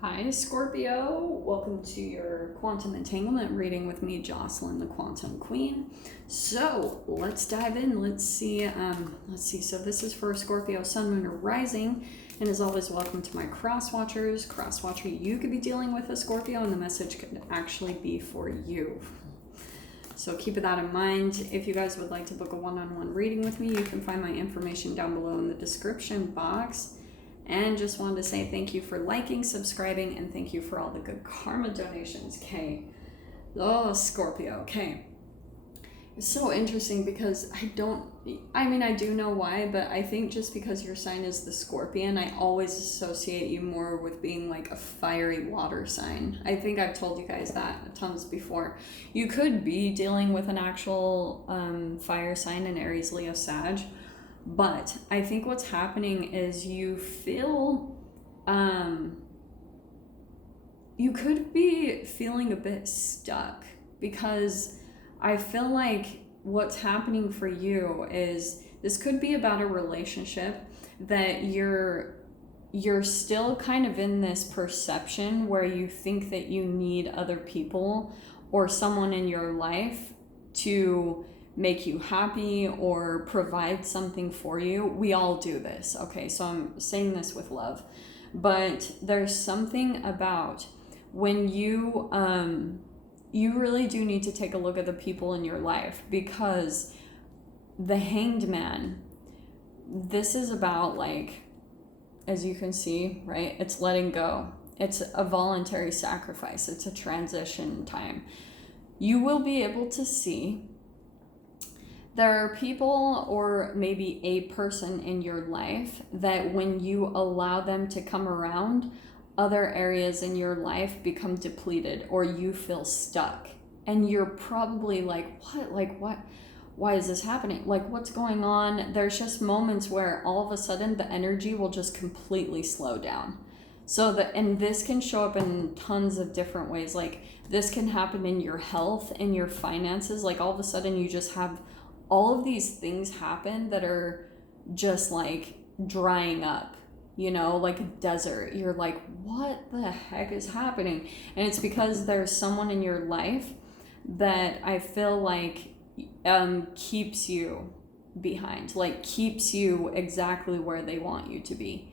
Hi, Scorpio. Welcome to your quantum entanglement reading with me, Jocelyn, the Quantum Queen. So let's dive in. Let's see. So this is for Scorpio, Sun, Moon, or Rising. And as always, welcome to my cross watchers. Cross watcher, you could be dealing with a Scorpio, and the message could actually be for you. So keep that in mind. If you guys would like to book a one-on-one reading with me, you can find my information down below in the description box. And just wanted to say thank you for liking, subscribing, and thank you for all the good karma donations. Okay. Oh, Scorpio. Okay. It's so interesting because I do know why, but I think just because your sign is the Scorpion, I always associate you more with being like a fiery water sign. I think I've told you guys that tons before. You could be dealing with an actual fire sign, an Aries, Leo, Sag. But I think what's happening is you feel, you could be feeling a bit stuck, because I feel like what's happening for you is this could be about a relationship that you're still kind of in this perception where you think that you need other people or someone in your life to make you happy or provide something for you. We all do this, okay? So I'm saying this with love. But there's something about when you really do need to take a look at the people in your life, because the Hanged Man, this is about, like, as you can see, right? It's letting go. It's a voluntary sacrifice. It's a transition time. You will be able to see there are people or maybe a person in your life that when you allow them to come around, other areas in your life become depleted or you feel stuck. And you're probably like, what? Like, what? Why is this happening? Like, what's going on? There's just moments where all of a sudden the energy will just completely slow down. And this can show up in tons of different ways. Like, this can happen in your health, in your finances. Like, all of a sudden you just have all of these things happen that are just like drying up, like a desert. You're like, what the heck is happening? And it's because there's someone in your life that I feel like keeps you behind, like keeps you exactly where they want you to be.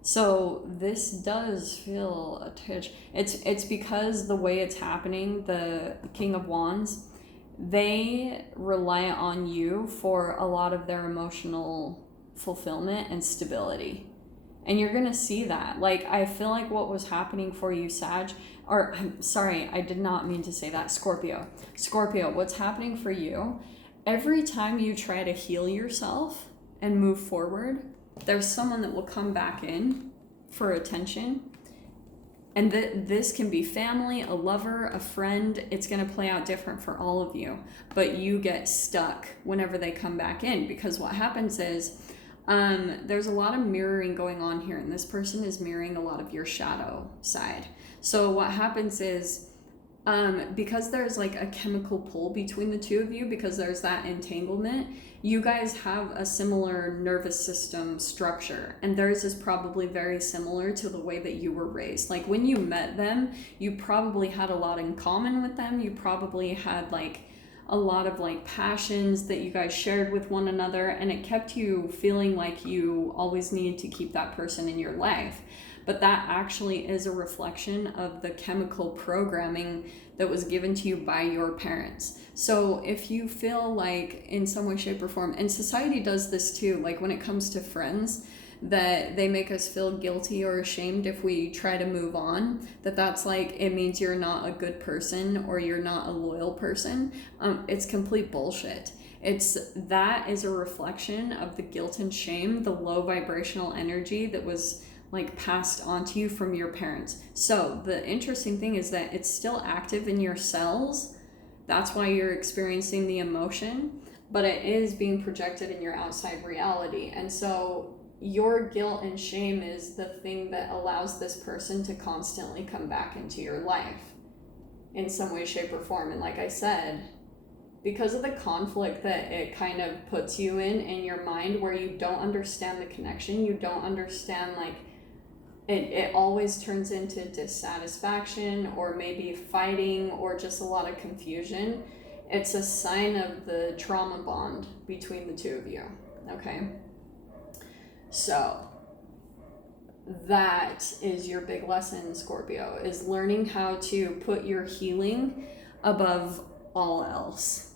So this does feel a touch. It's because the way it's happening, the King of Wands, they rely on you for a lot of their emotional fulfillment and stability. And you're going to see that. Like, I feel like what was happening for you, Sag, or I'm sorry, I did not mean to say that, Scorpio. Scorpio, what's happening for you, every time you try to heal yourself and move forward, there's someone that will come back in for attention. And this can be family, a lover, a friend. It's going to play out different for all of you. But you get stuck whenever they come back in, because what happens is there's a lot of mirroring going on here. And this person is mirroring a lot of your shadow side. So what happens is because there's like a chemical pull between the two of you, because there's that entanglement, you guys have a similar nervous system structure, and theirs is probably very similar to the way that you were raised. Like, when you met them, you probably had a lot in common with them. You probably had like a lot of like passions that you guys shared with one another, and it kept you feeling like you always needed to keep that person in your life. But that actually is a reflection of the chemical programming that was given to you by your parents. So if you feel like in some way, shape, or form, and society does this too, like when it comes to friends, that they make us feel guilty or ashamed if we try to move on, that's like, it means you're not a good person or you're not a loyal person. It's complete bullshit. That is a reflection of the guilt and shame, the low vibrational energy that was like passed on to you from your parents. So the interesting thing is that it's still active in your cells. That's why you're experiencing the emotion, but it is being projected in your outside reality. And so your guilt and shame is the thing that allows this person to constantly come back into your life in some way, shape, or form. And like I said, because of the conflict that it kind of puts you in your mind, where you don't understand the connection, you don't understand like it always turns into dissatisfaction or maybe fighting or just a lot of confusion. It's a sign of the trauma bond between the two of you, okay? So that is your big lesson, Scorpio, is learning how to put your healing above all else,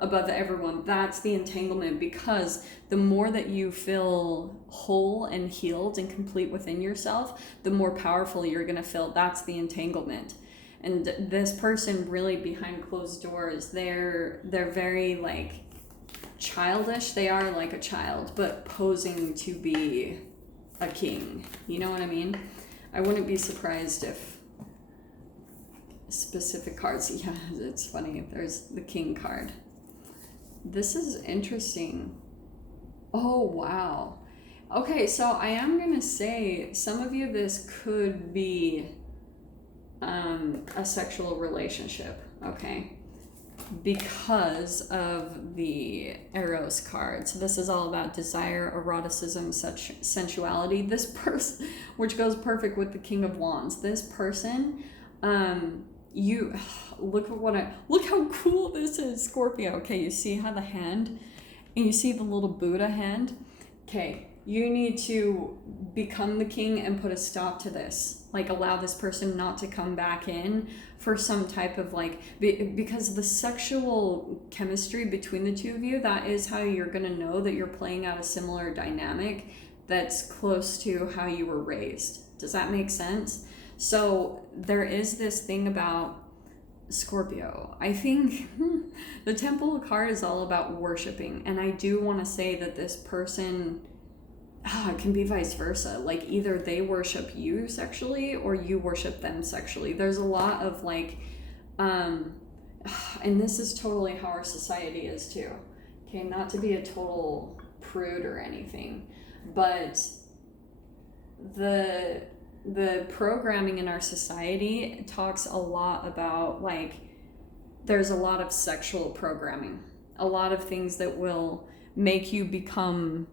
above everyone. That's the entanglement, because the more that you feel whole and healed and complete within yourself, the more powerful you're going to feel. That's the entanglement. And this person really behind closed doors, they're very like childish. They are like a child, but posing to be a king. You know what I mean? I wouldn't be surprised if specific cards, yeah, it's funny, there's the king card. This is interesting. Oh, wow. Okay, so I am going to say some of you, this could be a sexual relationship, okay? Because of the Eros card. So this is all about desire, eroticism, such sensuality. This person, which goes perfect with the King of Wands. This person, you look how cool this is, Scorpio. Okay, you see how the hand, and you see the little Buddha hand. Okay, you need to become the king and put a stop to this. Like, allow this person not to come back in for some type of like, because the sexual chemistry between the two of you, that is how you're going to know that you're playing out a similar dynamic that's close to how you were raised. Does that make sense? So there is this thing about Scorpio. I think the Temple card is all about worshiping. And I do want to say that this person, it can be vice versa. Like, either they worship you sexually or you worship them sexually. There's a lot of like, and this is totally how our society is too. Okay, not to be a total prude or anything, but the programming in our society talks a lot about like, there's a lot of sexual programming, a lot of things that will make you become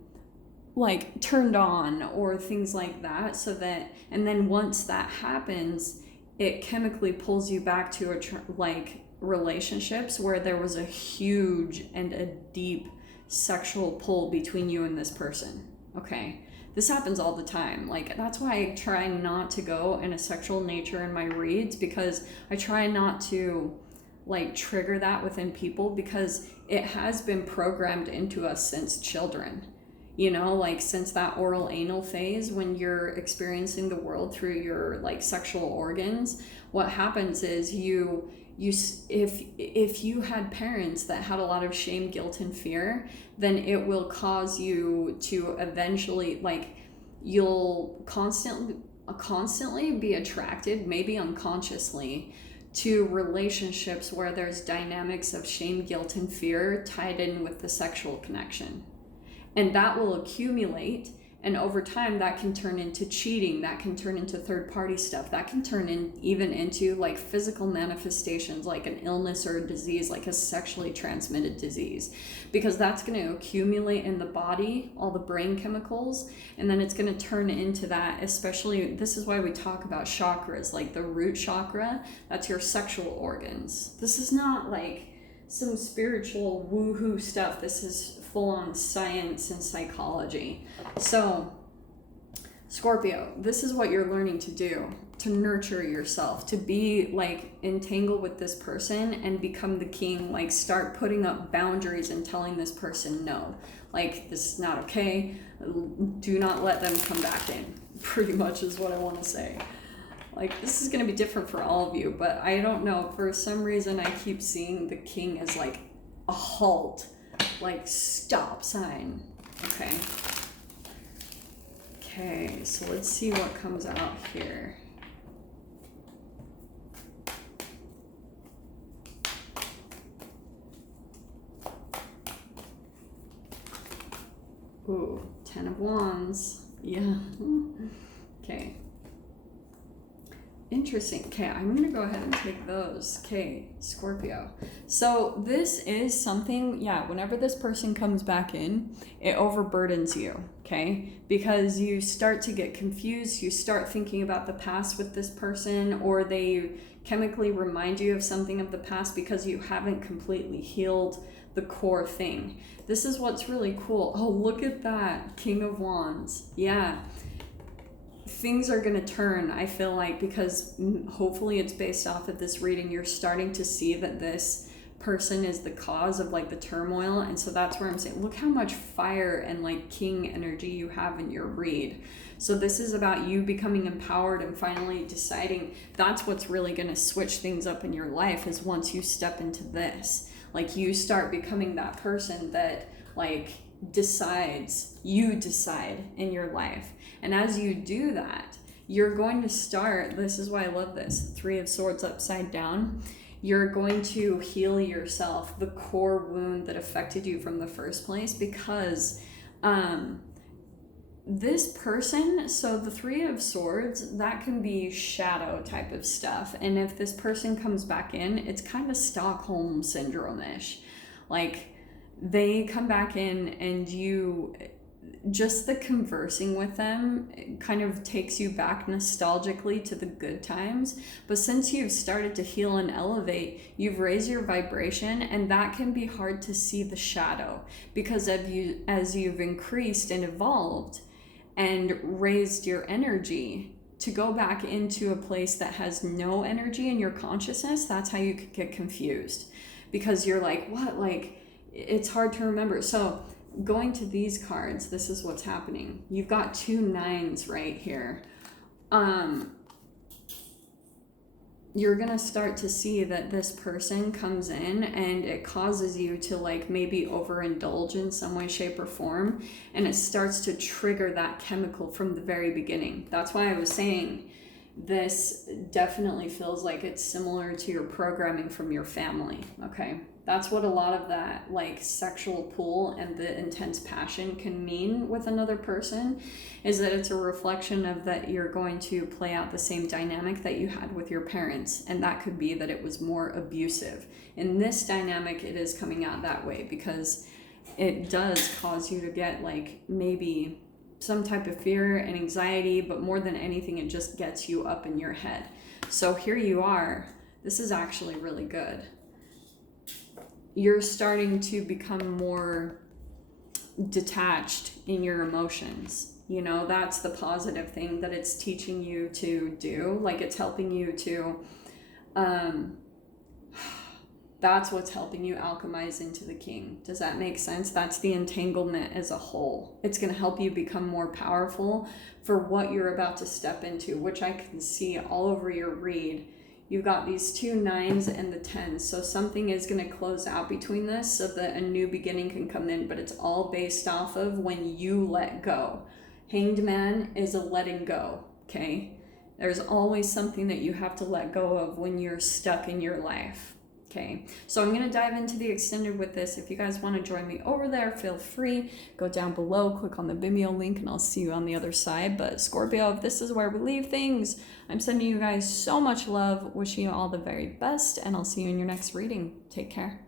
like turned on or things like that, so that, and then once that happens, it chemically pulls you back to like relationships where there was a huge and a deep sexual pull between you and this person. Okay, this happens all the time. Like, that's why I try not to go in a sexual nature in my reads, because I try not to like trigger that within people, because it has been programmed into us since children. You know, like since that oral anal phase, when you're experiencing the world through your like sexual organs, what happens is if you had parents that had a lot of shame, guilt, and fear, then it will cause you to eventually, like, you'll constantly be attracted, maybe unconsciously, to relationships where there's dynamics of shame, guilt, and fear tied in with the sexual connection. And that will accumulate, and over time that can turn into cheating, that can turn into third-party stuff, that can turn even into like physical manifestations, like an illness or a disease, like a sexually transmitted disease, because that's going to accumulate in the body, all the brain chemicals, and then it's going to turn into that. Especially, this is why we talk about chakras, like the root chakra, that's your sexual organs. This is not like some spiritual woohoo stuff. This is full-on science and psychology. So, Scorpio, this is what you're learning to do, to nurture yourself, to be like entangled with this person and become the king. Like, start putting up boundaries and telling this person no. Like, this is not okay. Do not let them come back in, pretty much is what I want to say. Like, this is going to be different for all of you, but I don't know. For some reason, I keep seeing the king as like a halt, like stop sign. Okay, so let's see what comes out here. Ooh, 10 of Wands. Yeah. Okay. Interesting. Okay, I'm going to go ahead and take those. Okay, Scorpio. So this is something, yeah, whenever this person comes back in, it overburdens you, okay? Because you start to get confused, you start thinking about the past with this person, or they chemically remind you of something of the past because you haven't completely healed the core thing. This is what's really cool. Oh, look at that. King of Wands. Yeah. Things are going to turn, I feel like, because hopefully it's based off of this reading. You're starting to see that this person is the cause of like the turmoil. And so that's where I'm saying, look how much fire and like king energy you have in your read. So this is about you becoming empowered and finally deciding that's what's really going to switch things up in your life, is once you step into this, like you start becoming that person that like you decide in your life. And as you do that, you're going to start, this is why I love this, 3 of Swords upside down. You're going to heal yourself, the core wound that affected you from the first place, because this person, so the 3 of Swords, that can be shadow type of stuff. And if this person comes back in, it's kind of Stockholm syndrome-ish. Like, they come back in and you, just the conversing with them kind of takes you back nostalgically to the good times. But since you've started to heal and elevate, you've raised your vibration, and that can be hard to see the shadow, because as you've increased and evolved and raised your energy, to go back into a place that has no energy in your consciousness, that's how you could get confused, because you're like, what, like, it's hard to remember. So going to these cards, this is what's happening. You've got 2 9s right here. You're gonna start to see that this person comes in and it causes you to like maybe overindulge in some way, shape, or form, and it starts to trigger that chemical from the very beginning. That's why I was saying this definitely feels like it's similar to your programming from your family, okay? That's what a lot of that like sexual pull and the intense passion can mean with another person, is that it's a reflection of that you're going to play out the same dynamic that you had with your parents. And that could be that it was more abusive. In this dynamic, it is coming out that way because it does cause you to get like maybe some type of fear and anxiety, but more than anything, it just gets you up in your head. So here you are. This is actually really good. You're starting to become more detached in your emotions. You know, that's the positive thing that it's teaching you to do. Like, it's helping you to, that's what's helping you alchemize into the king. Does that make sense? That's the entanglement as a whole. It's going to help you become more powerful for what you're about to step into, which I can see all over your read. You've got these 2 9s and the 10s. So something is going to close out between this so that a new beginning can come in, but it's all based off of when you let go. Hanged Man is a letting go, okay? There's always something that you have to let go of when you're stuck in your life. Okay, so I'm going to dive into the extended with this. If you guys want to join me over there, feel free. Go down below, click on the Vimeo link, and I'll see you on the other side. But Scorpio, if this is where we leave things, I'm sending you guys so much love, wishing you all the very best, and I'll see you in your next reading. Take care.